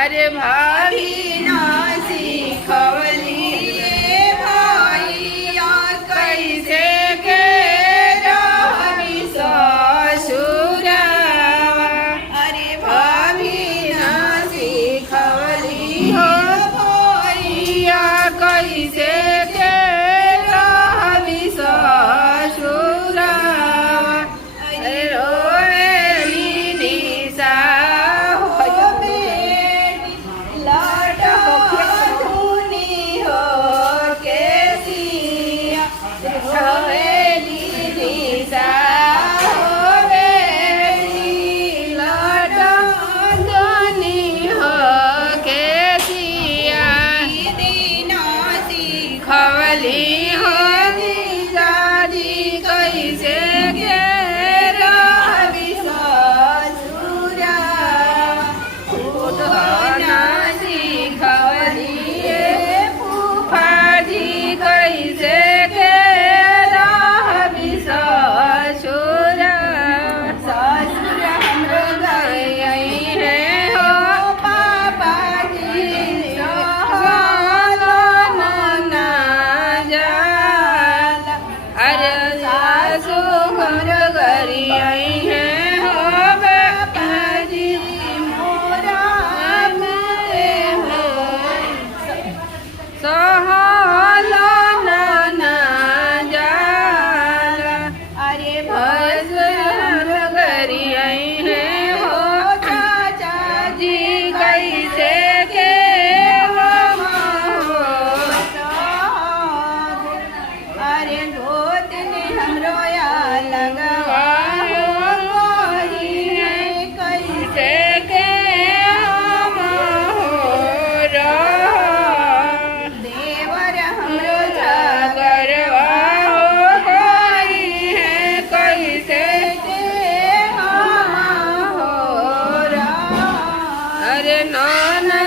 अरे भाभी ना सीखवली भैया कैसे के रहबी ससुरावा। अरे भाभी ना सीखवली हो भैया कैसे के रहबी ससुरावा। अरे रोवेली निशा खवली हो जीजाजी कैसे के रहबी ससुरावा। खवली फूफाजी कैसे के रहबी ससुरावा। ससुर हमरो गई है हो पापाजी अरे नाना